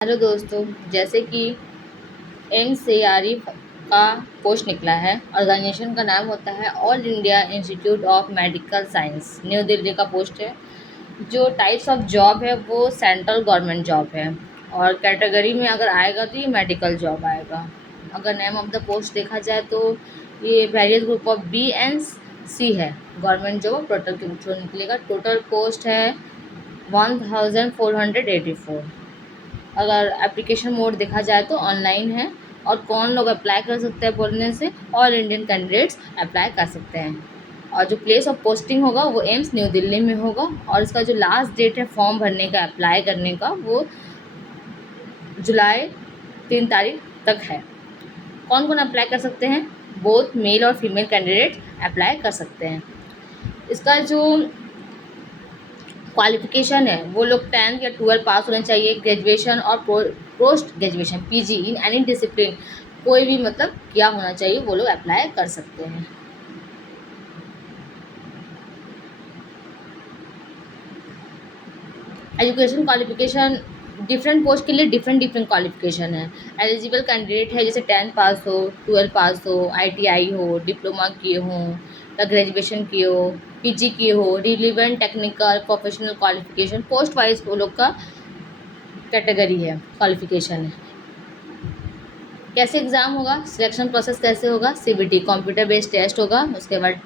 Hello दोस्तों, जैसे कि एनसीईआरटी का पोस्ट निकला है। ऑर्गेनाइजेशन का नाम होता है all India institute of medical science, new Delhi का पोस्ट है। जो टाइप्स ऑफ जॉब है वो सेंट्रल गवर्नमेंट जॉब है और कैटेगरी में अगर आएगा तो ये मेडिकल जॉब आएगा। अगर नेम ऑफ द पोस्ट देखा जाए तो ये वेरियस ग्रुप ऑफ BNC है। गवर्नमेंट जॉब टोटल के थ्रू निकलेगा। टोटल पोस्ट है 1484। अगर एप्लीकेशन मोड देखा जाए तो ऑनलाइन है। और कौन लोग अप्लाई कर सकते हैं बोलने से ऑल इंडियन कैंडिडेट्स अप्लाई कर सकते हैं। और जो प्लेस ऑफ पोस्टिंग होगा वो एम्स न्यू दिल्ली में होगा। और इसका जो लास्ट डेट है फॉर्म भरने का, अप्लाई करने का, वो जुलाई 3 तारीख तक है। कौन कौन अप्लाई कर सकते हैं? बोथ मेल और फीमेल कैंडिडेट अप्लाई कर सकते हैं। इसका जो क्वालिफिकेशन है वो लोग 10th या 12 पास होना चाहिए। ग्रेजुएशन और post graduation PG in any discipline कोई भी मतलब क्या होना चाहिए, वो लोग अप्लाई कर सकते हैं। एजुकेशन क्वालिफिकेशन डिफरेंट पोस्ट के लिए डिफरेंट क्वालिफिकेशन है। एलिजिबल कैंडिडेट है जैसे 10th पास हो, 12 पास हो, ITI हो, डिप्लोमा किए हों या ग्रेजुएशन किए हो, PG किए हो, relevant technical professional qualification. Post wise वो लोग का कैटेगरी है, क्वालिफिकेशन है। कैसे एग्ज़ाम होगा, सिलेक्शन प्रोसेस कैसे होगा? CBT कंप्यूटर बेस्ड टेस्ट होगा, उसके बाद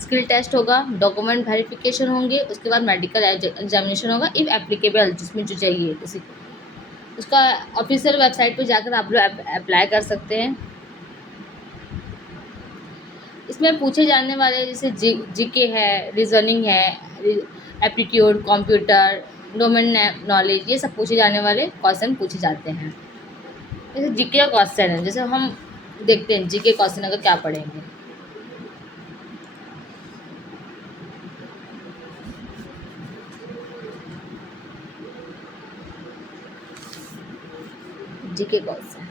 स्किल टेस्ट होगा, डॉक्यूमेंट वेरिफिकेशन होंगे, उसके बाद मेडिकल एग्जामिनेशन होगा इफ़ एप्लीकेबल, जिसमें जो चाहिए उसी। उसका ऑफिशियल वेबसाइट पे जाकर आप लोग अप्लाई कर सकते हैं। इसमें पूछे जाने वाले जैसे जीके है, रीजनिंग है, एप्टीट्यूड, कंप्यूटर, डोमेन नॉलेज, ये सब पूछे जाने वाले क्वेश्चन पूछे जाते हैं। जैसे जीके का क्वेश्चन है, जैसे हम देखते हैं जीके क्वेश्चन अगर क्या पढ़ेंगे। GK question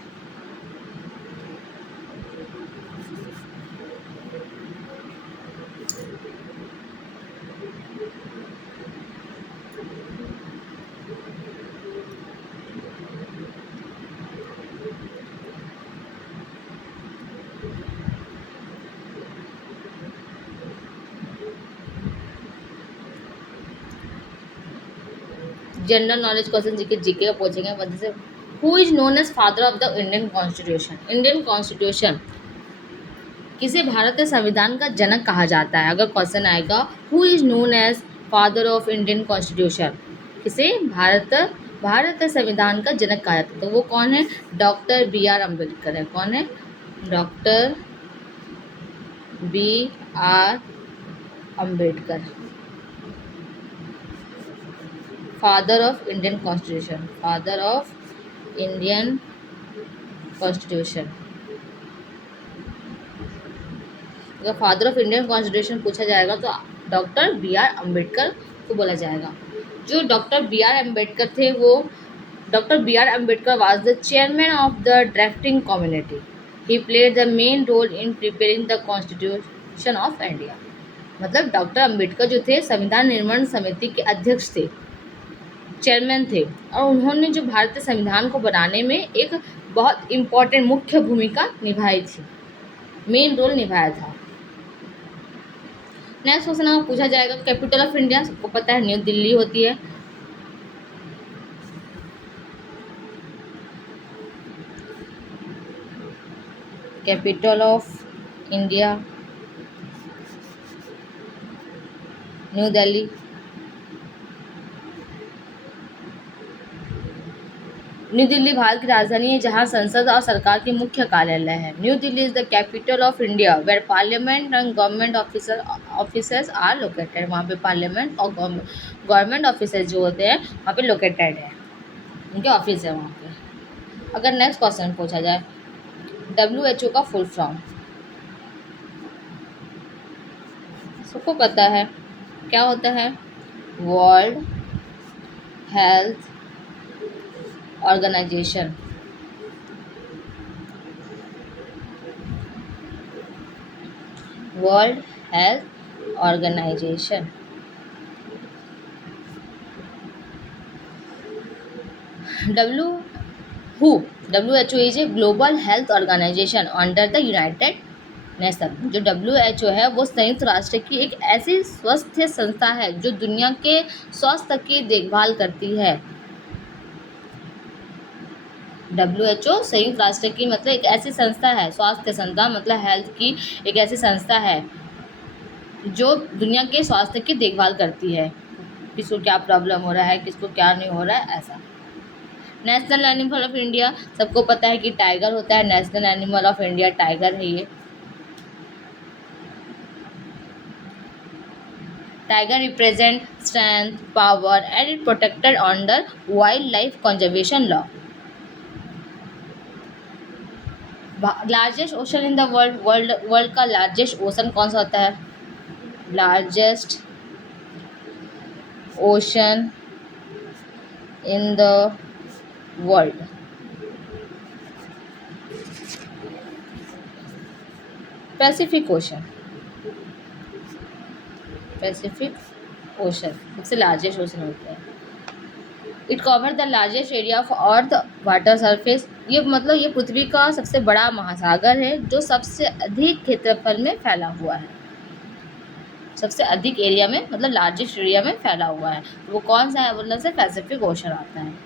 general knowledge question GK का पूछेंगे। वजह से who is known as father of the Indian constitution? Indian constitution किसे भारतीय संविधान का जनक कहा जाता है? अगर क्वेश्चन आएगा who is known as father of Indian constitution, किसे भारतीय संविधान का जनक कहा जाता है, तो वो कौन है? डॉक्टर BR अम्बेडकर है। कौन है? Doctor BR Ambedkar, father of Indian constitution, father of Indian constitution. अगर फादर ऑफ इंडियन कॉन्स्टिट्यूशन पूछा जाएगा तो डॉक्टर BR अम्बेडकर को बोला जाएगा। जो डॉक्टर BR अम्बेडकर थे वो doctor BR Ambedkar was the chairman of the drafting community. He played the main role in preparing the constitution of India. मतलब डॉक्टर अम्बेडकर जो थे संविधान निर्माण समिति के अध्यक्ष थे, चेयरमैन थे, और उन्होंने जो भारतीय संविधान को बनाने में एक बहुत इम्पोर्टेंट मुख्य भूमिका निभाई थी, मेन रोल निभाया था। नेक्स्ट क्वेश्चन आपको पूछा जाएगा कैपिटल ऑफ इंडिया, सबको पता है न्यू दिल्ली होती है। Capital of India new Delhi. New Delhi Bharat की राजधानी है जहां संसद और सरकार के मुख्य कार्यालय है। New Delhi is the capital of India where parliament and government officers are located. वहाँ पे पार्लियामेंट और गवर्नमेंट ऑफिसर्स जो होते हैं वहाँ पे लोकेटेड है, उनके ऑफिस है वहाँ पे। अगर नेक्स्ट क्वेश्चन पूछा जाए WHO का फुल फॉर्म, सबको पता है क्या होता है? World health organization. World health organization. Who WHO is a global health organization under the united nation. जो WHO है वो संयुक्त राष्ट्र की एक ऐसी स्वास्थ्य संस्था है जो दुनिया के स्वास्थ्य की देखभाल करती है। WHO संयुक्त राष्ट्र की मतलब एक ऐसी संस्था है, स्वास्थ्य संस्था मतलब हेल्थ की एक ऐसी संस्था है जो दुनिया के स्वास्थ्य की देखभाल करती है, किसको क्या प्रॉब्लम हो रहा है, किसको क्या नहीं हो रहा है, ऐसा। नेशनल एनिमल ऑफ इंडिया, सबको पता है कि टाइगर होता है, national animal of India tiger है ये। Tiger represent strength, power and it protected under wild life conservation law. Largest ocean in the world, world का लार्जेस्ट ओशन कौन सा होता है? Largest ocean in the world, Pacific ocean. Pacific ocean सबसे largest ocean होता है। It cover the largest area of earth water surface. ये मतलब ये पृथ्वी का सबसे बड़ा महासागर है जो सबसे अधिक क्षेत्रफल में फैला हुआ है, सबसे अधिक एरिया में मतलब लार्जेस्ट एरिया में फैला हुआ है। वो कौन सा है बोलने से पैसिफिक ओशन आता है।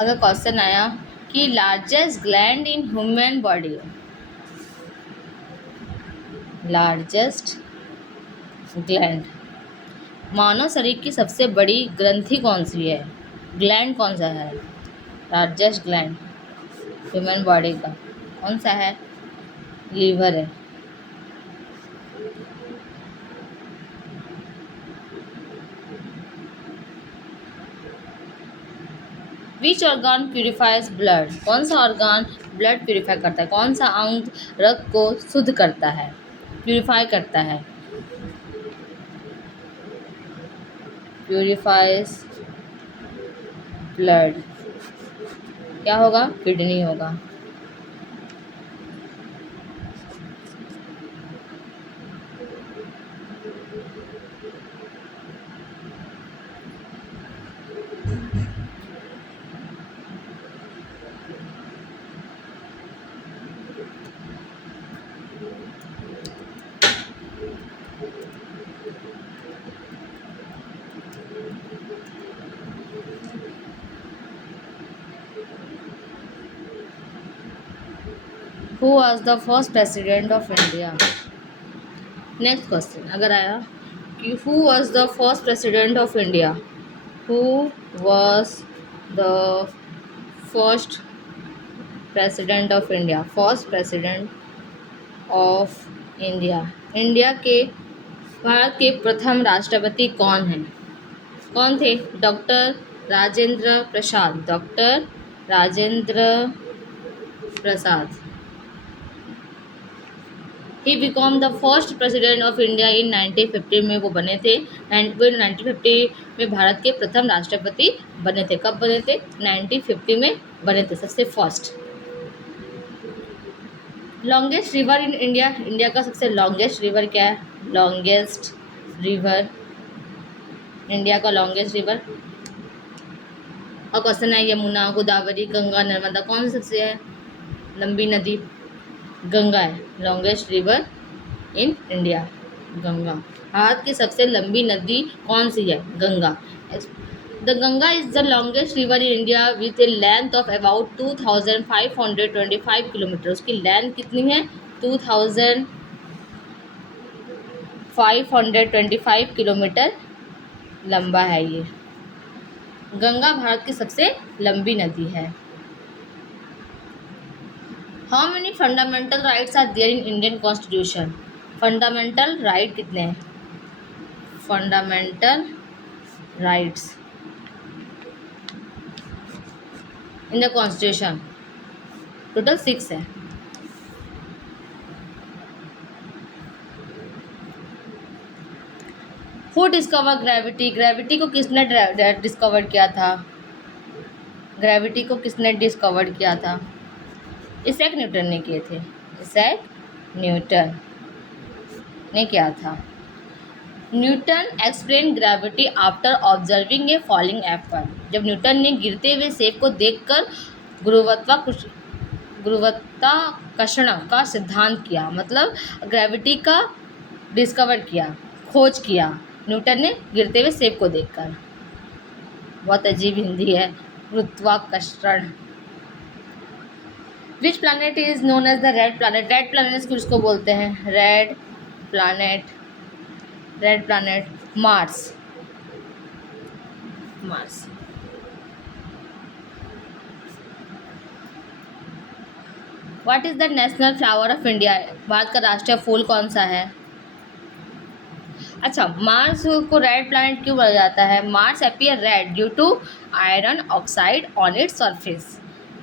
अगर क्वेश्चन आया कि largest gland in human body, largest gland, मानव शरीर की सबसे बड़ी ग्रंथि कौन सी है, ग्लैंड कौन सा है? लार्जेस्ट ग्लैंड ह्यूमन बॉडी का कौन सा है? लीवर है। विच ऑर्गन प्यूरिफाइज ब्लड, कौन सा ऑर्गन ब्लड प्यूरिफाई करता है, कौन सा अंग रक्त को शुद्ध करता है, प्यूरिफाई करता है? प्यूरिफाइज ब्लड क्या होगा? किडनी होगा। Who was the first president of India? Next question अगर आया कि who was the first president of India, who was the first president of India, first president of India, India के भारत के प्रथम राष्ट्रपति कौन हैं? कौन थे? Doctor Rajendra Prasad, doctor Rajendra Prasad. He become the first president of India in 1950 में वो बने थे। वो 1950 में भारत के प्रथम राष्ट्रपति बने थे। कब बने थे? 1950 में बने थे, सबसे first. Longest river in India, India का सबसे लॉन्गेस्ट रिवर क्या है? लॉन्गेस्ट रिवर, इंडिया का लॉन्गेस्ट रिवर। और क्वेश्चन है यमुना, गोदावरी, गंगा, नर्मदा, कौन सी सबसे है लंबी नदी? गंगा है longest river in India, Ganga. Bharat की सबसे लंबी नदी कौन सी है? Ganga. The Ganga is the longest river in India with A length of about 2525 kilometre. उसकी लेंथ कितनी है? 2525 किलोमीटर लंबा है ये। गंगा भारत की सबसे लंबी नदी है। How many fundamental rights are there in Indian constitution? Fundamental right कितने हैं? Fundamental rights in the constitution total 6 है। हु डिस्कवर ग्रेविटी, ग्रेविटी को किसने डिस्कवर किया था? ग्रेविटी को किसने डिस्कवर किया था? इसैक न्यूटन ने किए थे। इसैक न्यूटन ने किया था। Newton explain gravity after observing ए फॉलिंग एप्पल। जब न्यूटन ने गिरते हुए सेब को देखकर गुरुत्वाकर्षण का सिद्धांत किया, मतलब ग्रेविटी का डिस्कवर किया, खोज किया न्यूटन ने गिरते हुए सेब को देखकर। बहुत अजीब हिंदी है, गुरुत्वाकर्षण। Which planet is known as the red planet? Red planet किसको बोलते हैं? Red planet Mars. Mars. What is the national flower of India? Bharat का राष्ट्रीय फूल कौन सा है? अच्छा, मार्स को रेड प्लैनेट क्यों बोला जाता है? Mars appear red due to iron oxide on its surface.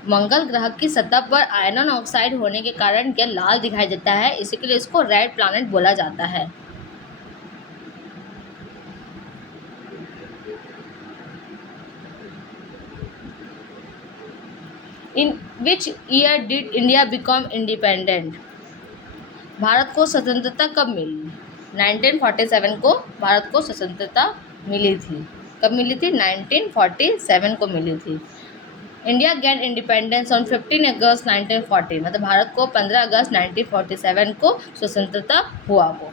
Mangal ग्रह की सतह पर आयरन ऑक्साइड होने के कारण यह लाल दिखाई देता है, इसी के लिए इसको रेड प्लैनेट बोला जाता है। In which year did India become independent? Bharat को स्वतंत्रता कब मिली? 1947 को भारत को स्वतंत्रता मिली थी। कब मिली थी? 1947 को मिली थी। इंडिया गेन इंडिपेंडेंस ऑन 15 अगस्त 1940, मतलब भारत को 15 अगस्त 1947 को स्वतंत्रता हुआ वो।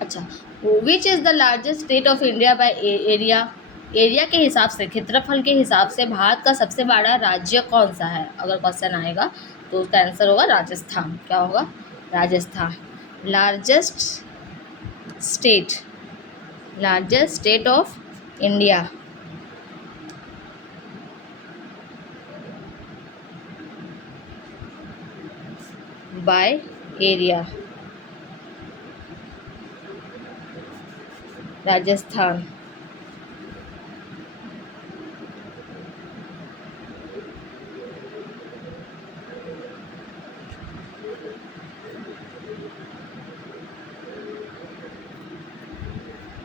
अच्छा, which is the largest state of India by area? Area के हिसाब से, क्षेत्रफल के हिसाब से भारत का सबसे बड़ा राज्य कौन सा है? अगर क्वेश्चन आएगा तो उसका आंसर होगा राजस्थान। क्या होगा? Rajasthan. Largest state of India. By area, Rajasthan.